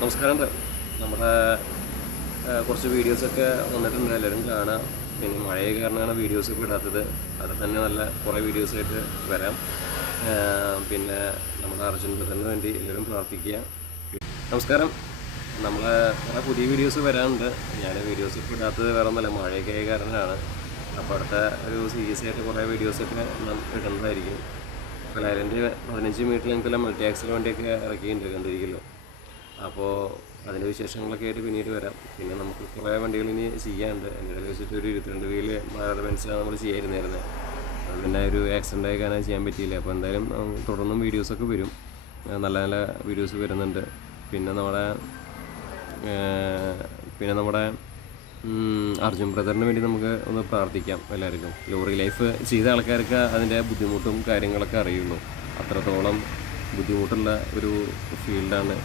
നമസ്കാരം. നമ്മുടെ കുറച്ച് വീഡിയോസൊക്കെ വന്നിട്ടുണ്ട്, എല്ലാവരും കാണാം. പിന്നെ മഴയെ കാരണമാണ് വീഡിയോസൊക്കെ ഇടാത്തത്. അത് തന്നെ നല്ല കുറേ വീഡിയോസായിട്ട് വരാം. പിന്നെ നമ്മുടെ അർജുൻ ബ്രദറിന് വേണ്ടി എല്ലാവരും പ്രാർത്ഥിക്കുക. നമസ്കാരം. നമ്മളെ കുറേ പുതിയ വീഡിയോസ് വരാനുണ്ട്. ഞാൻ വീഡിയോസ് ഇപ്പോൾ ഇടാത്തത് വേറെ ഒന്നുമല്ല, മഴയൊക്കെ ആയ കാരണമാണ്. അപ്പോൾ അടുത്ത ഒരു സീരിയസ് ആയിട്ട് കുറേ വീഡിയോസൊക്കെ ഇടുന്നതായിരിക്കും. ഇപ്പോൾ ലൈലൻഡ് 15 മീറ്ററിൽ എനിക്കെല്ലാം മൾട്ടി ആക്സിൽ വണ്ടിയൊക്കെ ഇറക്കിയിട്ടുണ്ട്, കണ്ടിരിക്കുമല്ലോ. അപ്പോൾ അതിൻ്റെ വിശേഷങ്ങളൊക്കെ ആയിട്ട് പിന്നീട് വരാം. പിന്നെ നമുക്ക് കുറേ വണ്ടികൾ ഇനി ചെയ്യാനുണ്ട്. എൻ്റെ ഇടയിൽ വെച്ചിട്ട് ഒരു 22 വീല് ഭാരത് ബെൻസിലാണ് നമ്മൾ ചെയ്യാതിരുന്നായിരുന്നത്. അത് പിന്നെ ഒരു ആക്സിഡൻ്റ് ആയി കാരണം ചെയ്യാൻ പറ്റിയില്ല. അപ്പോൾ എന്തായാലും തുടർന്നും വീഡിയോസൊക്കെ വരും, നല്ല നല്ല വീഡിയോസ് വരുന്നുണ്ട്. പിന്നെ നമ്മുടെ അർജുൻ ബ്രദറിന് വേണ്ടി നമുക്ക് ഒന്ന് പ്രാർത്ഥിക്കാം എല്ലാവർക്കും. ലോറി ലൈഫ് ചെയ്ത ആൾക്കാർക്ക് അതിൻ്റെ ബുദ്ധിമുട്ടും കാര്യങ്ങളൊക്കെ അറിയുള്ളൂ. അത്രത്തോളം ബുദ്ധിമുട്ടുള്ള ഒരു ഫീൽഡാണ്